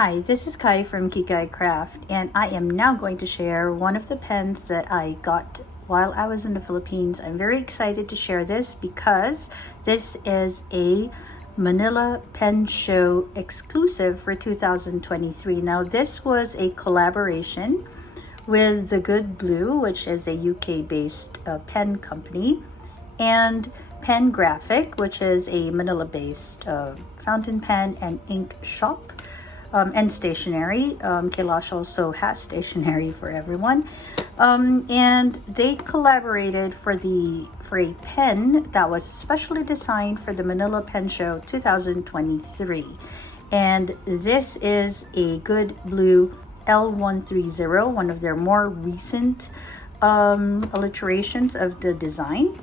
Hi, this is Kai from Kikai Craft, and I am now going to share one of the pens that I got while I was in the Philippines. I'm very excited to share this because this is a Manila Pen Show Exclusive for 2023. Now, this was a collaboration with The Good Blue, which is a UK-based pen company, and Pen Grafik, which is a Manila-based fountain pen and ink shop. And stationery. Kailash also has stationery for everyone. And they collaborated for a pen that was specially designed for the Manila Pen Show 2023. And this is a Good Blue L130, one of their more recent alliterations of the design.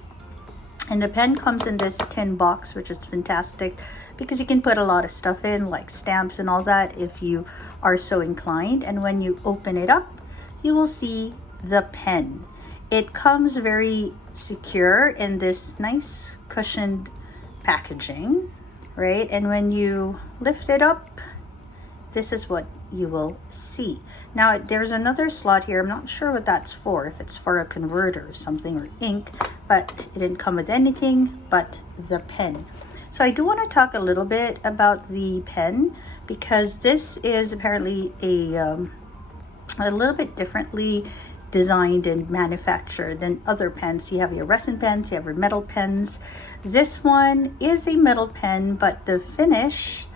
And the pen comes in this tin box, which is fantastic because you can put a lot of stuff in, like stamps and all that, if you are so inclined. And when you open it up, you will see the pen. It comes very secure in this nice cushioned packaging, right? And when you lift it up, this is what you will see. Now, there's another slot here. I'm not sure what that's for, if it's for a converter or something, or ink, but it didn't come with anything but the pen. So I do want to talk a little bit about the pen because this is apparently a little bit differently designed and manufactured than other pens. You have your resin pens, you have your metal pens. This one is a metal pen, but the finish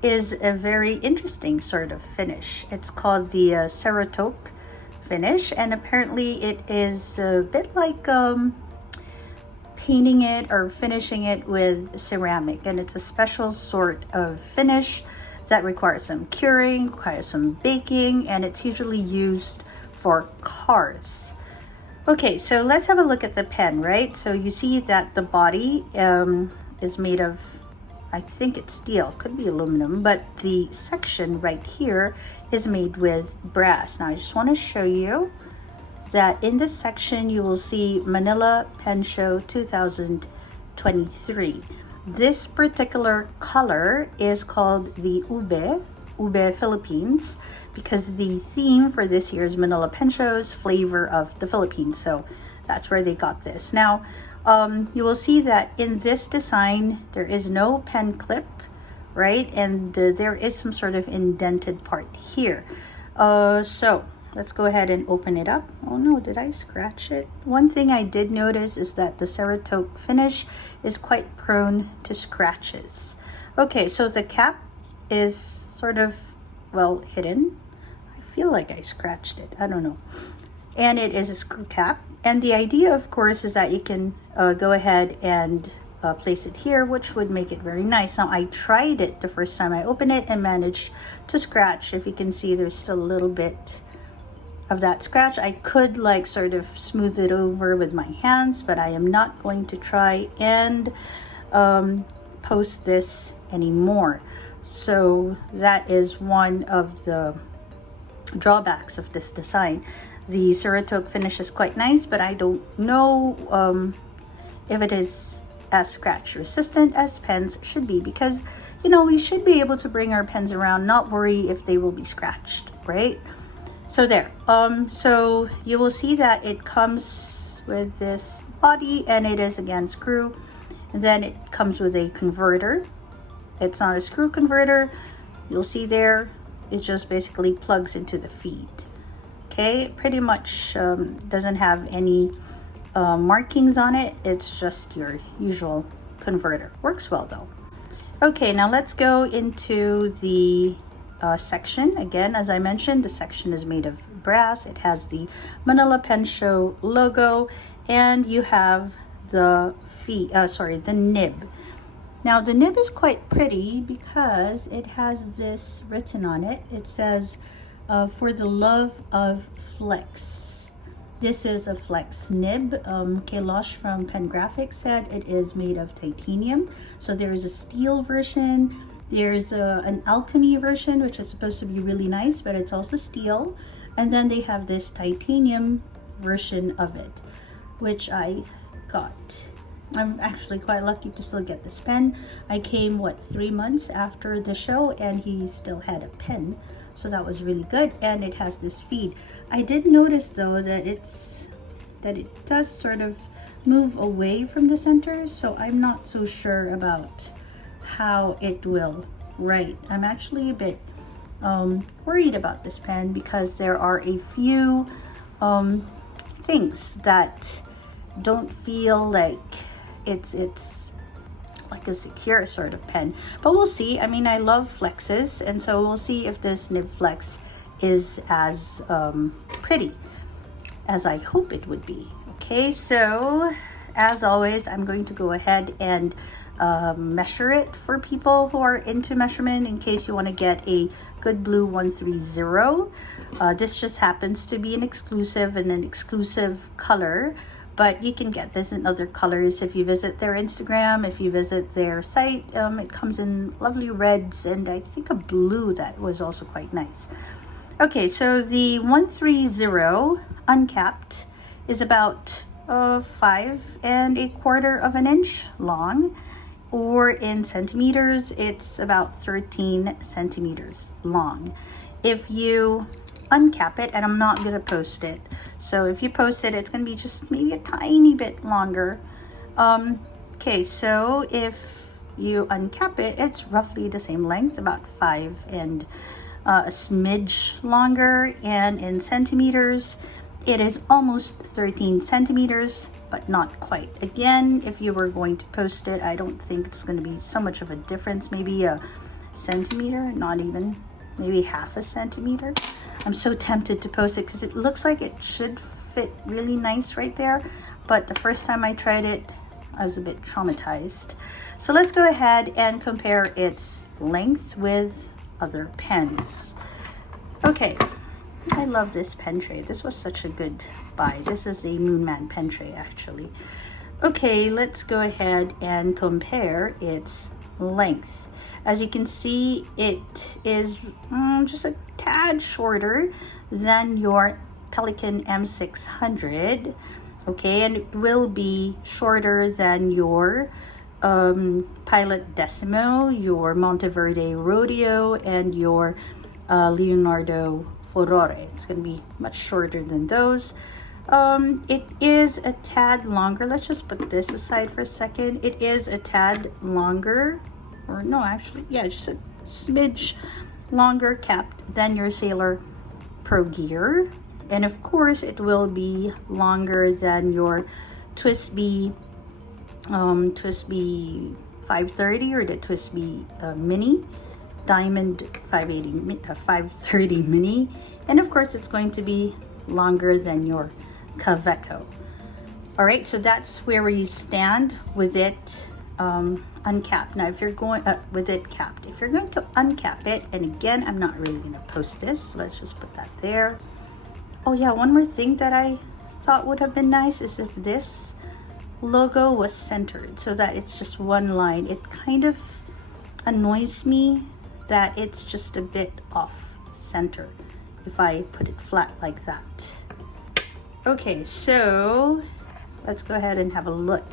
is a very interesting sort of finish. It's called the Cerakote finish, and apparently it is a bit like painting it or finishing it with ceramic, and it's a special sort of finish that requires some curing, requires some baking, and it's usually used for cars. Okay, so let's have a look at the pen, right? So you see that the body is made of, I think it's steel, could be aluminum, but the section right here is made with brass. Now I just want to show you that in this section you will see Manila Pen Show 2023. This particular color is called the Ube Philippines, because the theme for this year's Manila Pen Show's flavor of the Philippines. So that's where they got this. Now, you will see that in this design, there is no pen clip, right? And there is some sort of indented part here. So let's go ahead and open it up. Oh no, did I scratch it? One thing I did notice is that the Cerakote finish is quite prone to scratches. Okay, so the cap is sort of, well, hidden. I feel like I scratched it. I don't know. And it is a screw cap. And the idea, of course, is that you can go ahead and place it here, which would make it very nice. Now, I tried it the first time I opened it and managed to scratch. If you can see, there's still a little bit of that scratch. I could like sort of smooth it over with my hands, but I am not going to try and post this anymore. So that is one of the drawbacks of this design. The Cerakote finish is quite nice, but I don't know if it is as scratch resistant as pens should be, because you know, we should be able to bring our pens around, not worry if they will be scratched, right? So there, so you will see that it comes with this body, and it is again screw, and then it comes with a converter. It's not a screw converter. You'll see there, it just basically plugs into the feed. Okay, pretty much doesn't have any markings on it. It's just your usual converter. Works well though. Okay, now let's go into the section. Again, as I mentioned, the section is made of brass. It has the Manila Pen Show logo, and you have the the nib. Now the nib is quite pretty because it has this written on it. It says, for the love of flex. This is a flex nib. Kailash from Pen Grafik said it is made of titanium. So there is a steel version. There's an alchemy version, which is supposed to be really nice, but it's also steel. And then they have this titanium version of it, which I got. I'm actually quite lucky to still get this pen. I came, what, 3 months after the show, and he still had a pen. So that was really good, and it has this feed. I did notice though that it does sort of move away from the center, so I'm not so sure about how it will write. I'm actually a bit worried about this pen because there are a few things that don't feel like it's like a secure sort of pen, but we'll see. I mean, I love flexes, and so we'll see if this nib flex is as pretty as I hope it would be. Okay, so as always, I'm going to go ahead and measure it for people who are into measurement, in case you want to get a Good Blue 130. This just happens to be an exclusive and an exclusive color, but you can get this in other colors if you visit their Instagram, if you visit their site. It comes in lovely reds and I think a blue that was also quite nice. Okay, so the 130 uncapped is about 5¼ of an inch long, or in centimeters, it's about 13 centimeters long. If you uncap it, and I'm not going to post it, so if you post it, it's going to be just maybe a tiny bit longer. Okay, so if you uncap it, it's roughly the same length, about 5 and a smidge longer, and in centimeters it is almost 13 centimeters, but not quite. Again, if you were going to post it, I don't think it's going to be so much of a difference. Maybe a centimeter, not even, maybe half a centimeter. I'm so tempted to post it because it looks like it should fit really nice right there, but the first time I tried it, I was a bit traumatized. So let's go ahead and compare its length with other pens. Okay, I love this pen tray. This was such a good buy. This is a Moonman pen tray, actually. Okay, let's go ahead and compare its length. As you can see, it is just a tad shorter than your Pelican M600. Okay, and it will be shorter than your Pilot Decimo, your Monteverde Rodeo, and your Leonardo Furore. It's going to be much shorter than those. It is a tad longer. Let's just put this aside for a second. It is a tad longer, or no, actually, yeah, just a smidge longer capped than your Sailor Pro Gear. And of course, it will be longer than your TWSBI 530 or the TWSBI Mini Diamond 530 Mini, and of course it's going to be longer than your Kaweco. All right, so that's where we stand with it uncapped. Now if you're going with it capped, if you're going to uncap it, and again, I'm not really going to post this, so let's just put that there. Oh yeah, one more thing that I thought would have been nice is if this logo was centered so that it's just one line. It kind of annoys me that it's just a bit off center if I put it flat like that. Okay, so let's go ahead and have a look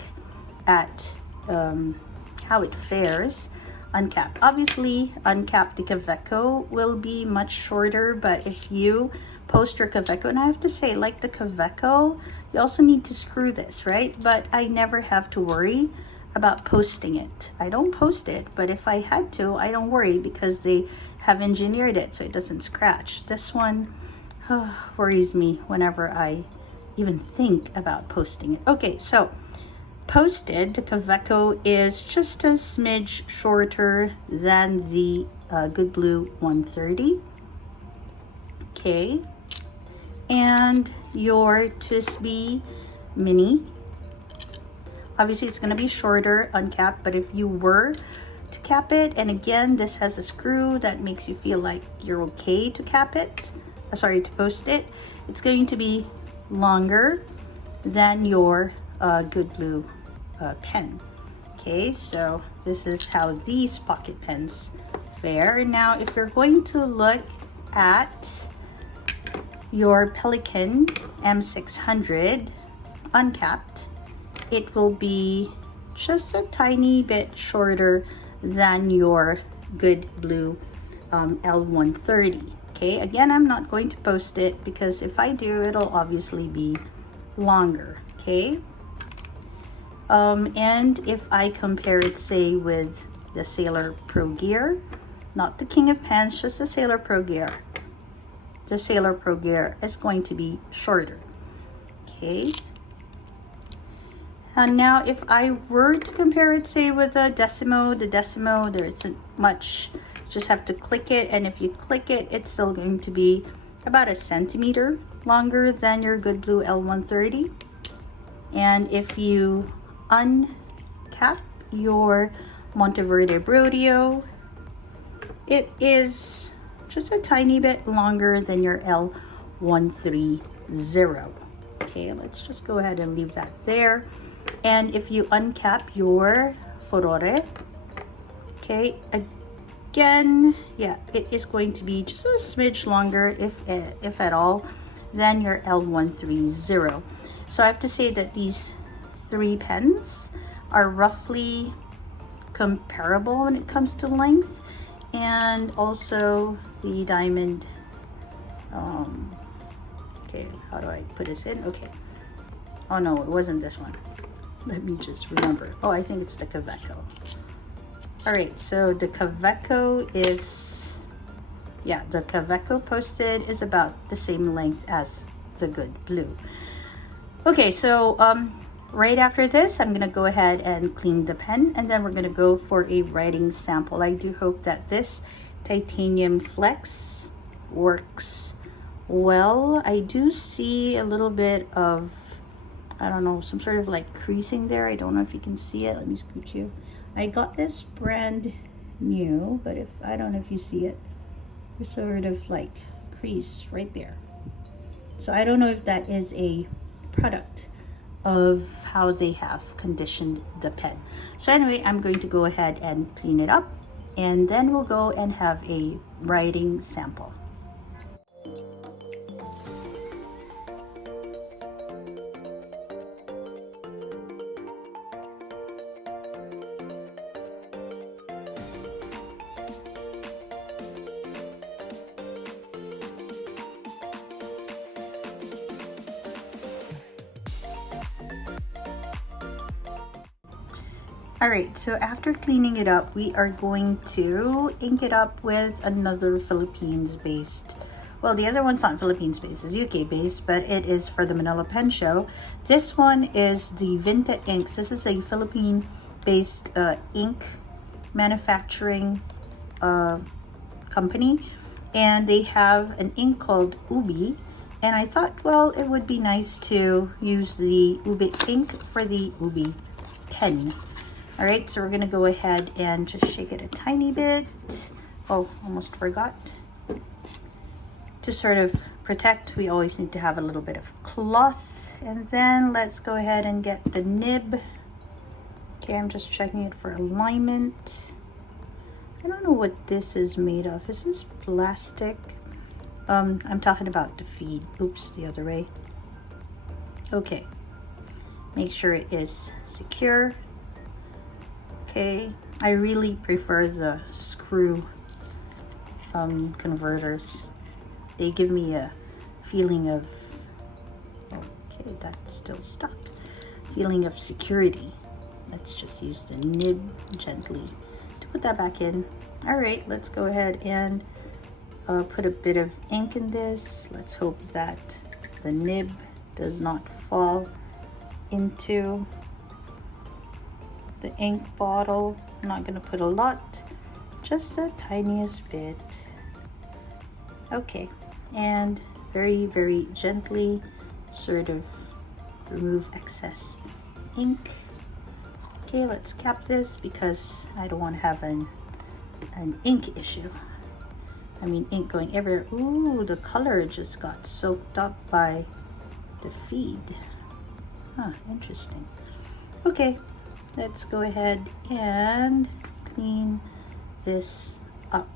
at how it fares uncapped. Obviously, uncapped, the Kaweco will be much shorter, but if you post your Kaweco, and I have to say, like the Kaweco, you also need to screw this, right? But I never have to worry about posting it. I don't post it, but if I had to, I don't worry because they have engineered it so it doesn't scratch. This one worries me whenever I even think about posting it. Okay, so posted, the Kaweco is just a smidge shorter than the Good Blue 130. Okay, and your TWSBI Mini, obviously it's going to be shorter uncapped, but if you were to cap it, and again, this has a screw that makes you feel like you're okay to cap it, to post it, it's going to be longer than your Good Blue pen. Okay, so this is how these pocket pens fare. Now, if you're going to look at your Pelican M600 uncapped, it will be just a tiny bit shorter than your Good Blue L130. Okay, again, I'm not going to post it because if I do, it'll obviously be longer. Okay, and if I compare it, say, with the Sailor Pro Gear, not the King of Pens, just the Sailor Pro Gear, the Sailor Pro Gear is going to be shorter. Okay, and now if I were to compare it, say, with the Decimo, there isn't much. Just have to click it, and if you click it, it's still going to be about a centimeter longer than your Good Blue L130. And if you uncap your Monteverde Rodeo, it is just a tiny bit longer than your L130. Okay, let's just go ahead and leave that there. And if you uncap your Furore, okay, again, yeah, it is going to be just a smidge longer, if at all, than your L130. So I have to say that these three pens are roughly comparable when it comes to length, and also the diamond. Okay, how do I put this in? Okay. Oh no, it wasn't this one. Let me just remember. Oh, I think it's the Kaweco. All right, so the Kaweco is, yeah, the Kaweco posted is about the same length as the Good Blue. Okay, so right after this, I'm gonna go ahead and clean the pen, and then we're gonna go for a writing sample. I do hope that this titanium flex works well. I do see a little bit of, I don't know, some sort of like creasing there. I don't know if you can see it. Let me scoot you. I got this brand new, but I don't know if you see it. There's sort of like crease right there. So I don't know if that is a product of how they have conditioned the pen. So anyway, I'm going to go ahead and clean it up, and then we'll go and have a writing sample. All right, so after cleaning it up, we are going to ink it up with another Philippines-based, well, the other one's not Philippines-based, it's UK-based, but it is for the Manila Pen Show. This one is the Vinta Inks. This is a Philippine-based ink manufacturing company, and they have an ink called Ubi, and I thought, well, it would be nice to use the Ubi ink for the Ubi pen. All right, so we're gonna go ahead and just shake it a tiny bit. Oh, almost forgot. To sort of protect, we always need to have a little bit of cloth. And then let's go ahead and get the nib. Okay, I'm just checking it for alignment. I don't know what this is made of. Is this plastic? I'm talking about the feed. Oops, the other way. Okay, make sure it is secure. Okay, I really prefer the screw converters. They give me a feeling of, okay, that's still stuck, feeling of security. Let's just use the nib gently to put that back in. All right, let's go ahead and put a bit of ink in this. Let's hope that the nib does not fall into the ink bottle. I'm not gonna put a lot, just the tiniest bit. Okay, and very, very gently sort of remove excess ink. Okay, let's cap this because I don't want to have an ink issue. I mean, ink going everywhere. Ooh, the color just got soaked up by the feed. Huh, interesting. Okay, let's go ahead and clean this up.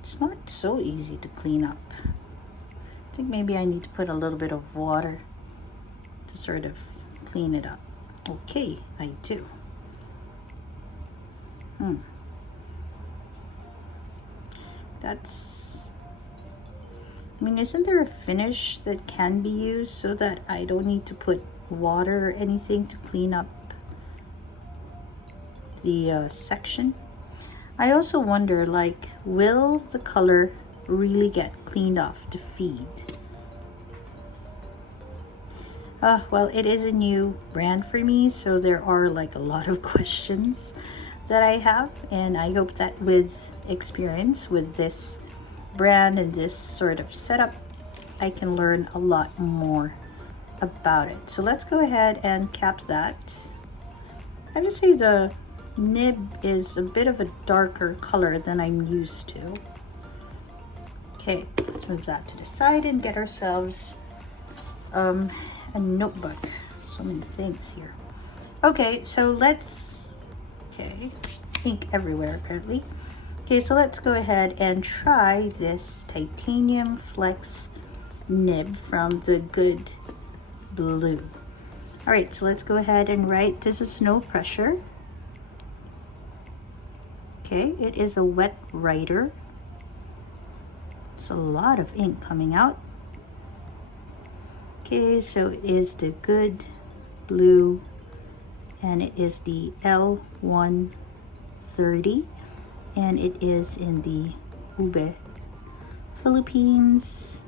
It's not so easy to clean up. I think maybe I need to put a little bit of water to sort of clean it up. Okay, I do. That's, I mean, isn't there a finish that can be used so that I don't need to put water or anything to clean up the section? I also wonder, like, will the color really get cleaned off to feed? Well, it is a new brand for me, so there are like a lot of questions that I have, and I hope that with experience with this brand and this sort of setup, I can learn a lot more about it. So let's go ahead and cap that. I would say the nib is a bit of a darker color than I'm used to. Okay, let's move that to the side and get ourselves a notebook. So many things here. Okay, so let's, okay, ink everywhere apparently. Okay, so let's go ahead and try this titanium flex nib from the Good Blue. All right, so let's go ahead and write, this is no pressure. Okay, it is a wet writer. It's a lot of ink coming out. Okay, so it is the Good Blue, and it is the L130, and it is in the Ube, Philippines.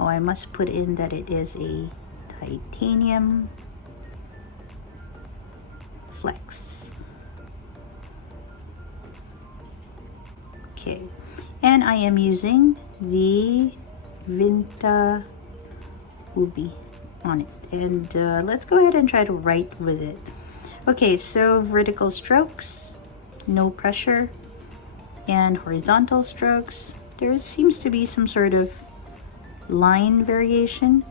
Oh, I must put in that it is a titanium flex. Okay, and I am using the Vinta Ubi on it, and let's go ahead and try to write with it. Okay, so vertical strokes, no pressure, and horizontal strokes, there seems to be some sort of line variation,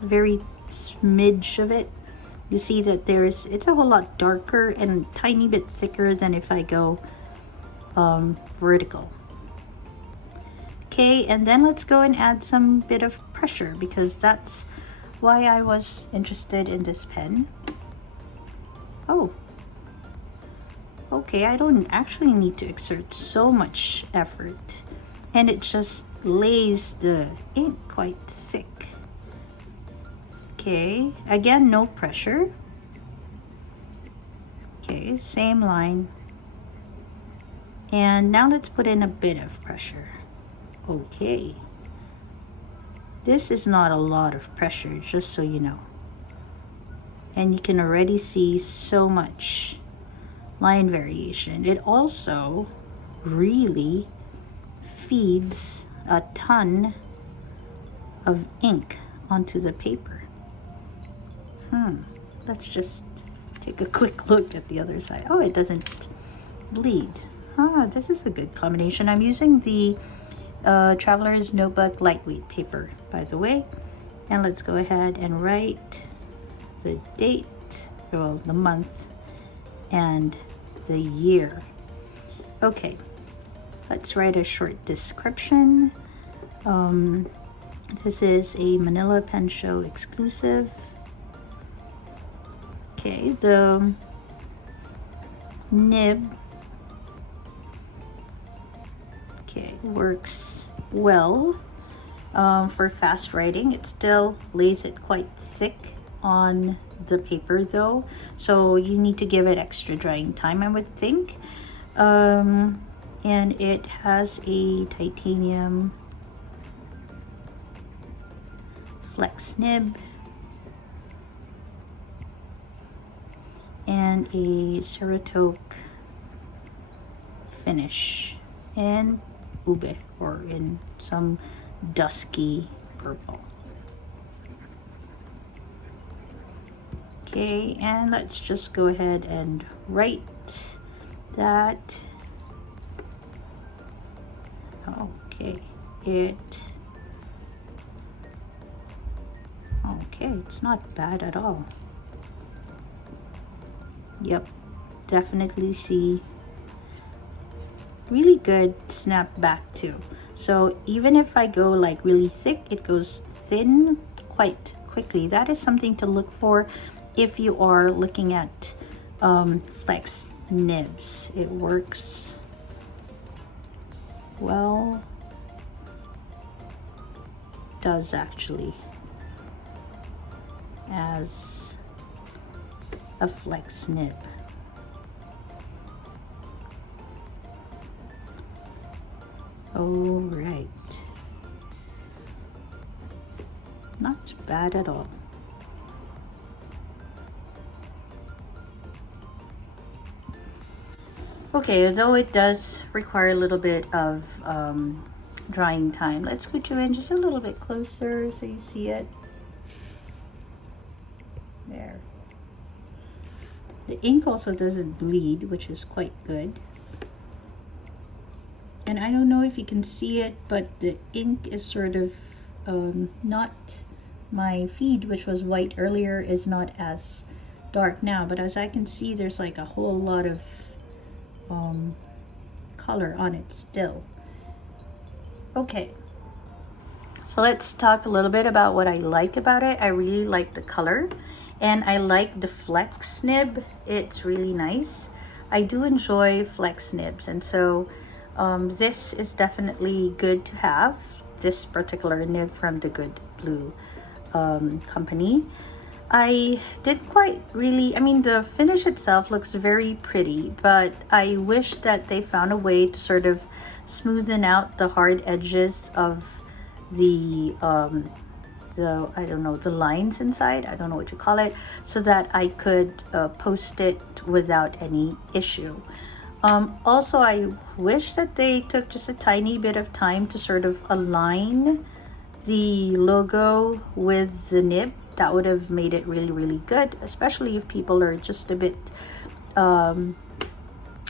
very smidge of it. You see that it's a whole lot darker and a tiny bit thicker than if I go vertical. Okay, and then let's go and add some bit of pressure, because that's why I was interested in this pen. Oh, okay, I don't actually need to exert so much effort, and it just lays the ink quite thick. Okay, again, no pressure. Okay, same line. And now let's put in a bit of pressure. Okay, this is not a lot of pressure, just so you know. And you can already see so much line variation. It also really feeds a ton of ink onto the paper. Let's just take a quick look at the other side. Oh, it doesn't bleed. This is a good combination. I'm using the Traveler's Notebook lightweight paper, by the way. And let's go ahead and write the date, well, the month, and the year. Okay, let's write a short description. This is a Manila Pen Show exclusive. Okay, the nib, okay, works well for fast writing. It still lays it quite thick on the paper though, so you need to give it extra drying time, I would think. And it has a titanium flex nib and a Ceratoke finish in ube, or in some dusky purple. Okay, and let's just go ahead and write that. Okay, it's not bad at all. Yep, definitely see really good snap back too. So even if I go like really thick, it goes thin quite quickly. That is something to look for if you are looking at flex nibs. It works well. Does actually as a flex nib. All right, not bad at all. Okay, although it does require a little bit of drying time, let's put you in just a little bit closer so you see it. There. The ink also doesn't bleed, which is quite good. And I don't know if you can see it, but the ink is sort of not, my feed, which was white earlier, is not as dark now. But as I can see, there's like a whole lot of color on it still. Okay, so let's talk a little bit about what I like about it. I really like the color, and I like the flex nib. It's really nice. I do enjoy flex nibs, and so this is definitely good to have, this particular nib from the Good Blue company. I didn't quite really, I mean, the finish itself looks very pretty, but I wish that they found a way to sort of smoothen out the hard edges of the I don't know, the lines inside, I don't know what you call it, so that I could post it without any issue. Also, I wish that they took just a tiny bit of time to sort of align the logo with the nib. That would have made it really, really good, especially if people are just a bit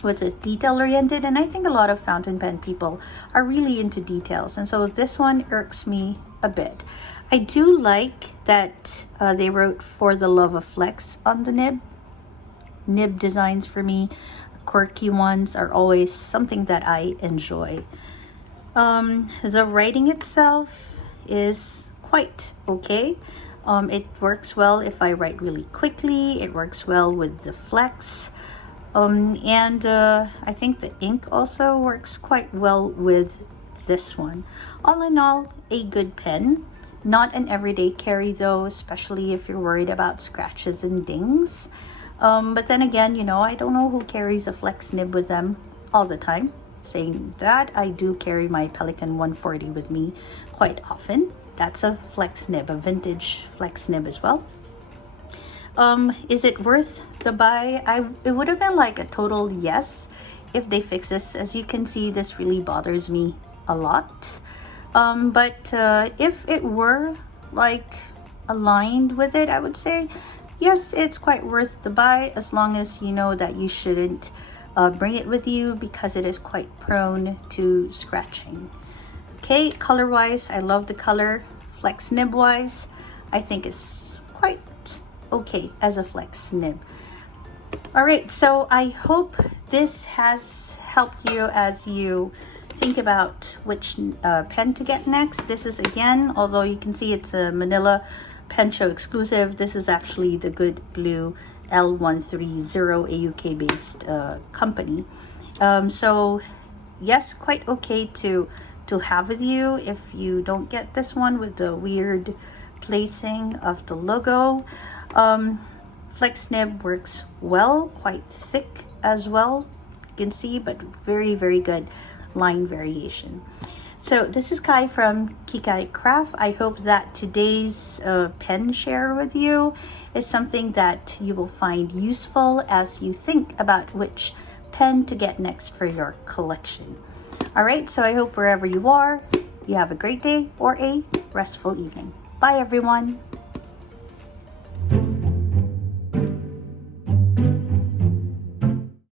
what's it, detail oriented. And I think a lot of fountain pen people are really into details, and so this one irks me a bit. I do like that they wrote "For the Love of Flex" on the nib. Nib designs for me, quirky ones, are always something that I enjoy. The writing itself is quite okay. It works well if I write really quickly. It works well with the flex. And I think the ink also works quite well with this one. All in all, a good pen. Not an everyday carry though, especially if you're worried about scratches and dings. But then again, you know, I don't know who carries a flex nib with them all the time. Saying that, I do carry my Pelican 140 with me quite often. That's a flex nib, a vintage flex nib as well. Is it worth the buy? It would have been like a total yes if they fix this. As you can see, this really bothers me a lot. But if it were like aligned with it, I would say yes, it's quite worth the buy, as long as you know that you shouldn't bring it with you because it is quite prone to scratching. Okay, color wise, I love the color. Flex nib wise, I think it's quite okay as a flex nib. All right, so I hope this has helped you as you think about which pen to get next. This is, again, although you can see it's a Manila Pen Show exclusive, this is actually the Good Blue L130, a UK based company. So yes, quite okay to have with you if you don't get this one with the weird placing of the logo. Flex nib works well, quite thick as well, you can see, but very, very good line variation. So this is Kai from Kikai Craft. I hope that today's pen share with you is something that you will find useful as you think about which pen to get next for your collection. All right, so I hope wherever you are, you have a great day or a restful evening. Bye, everyone.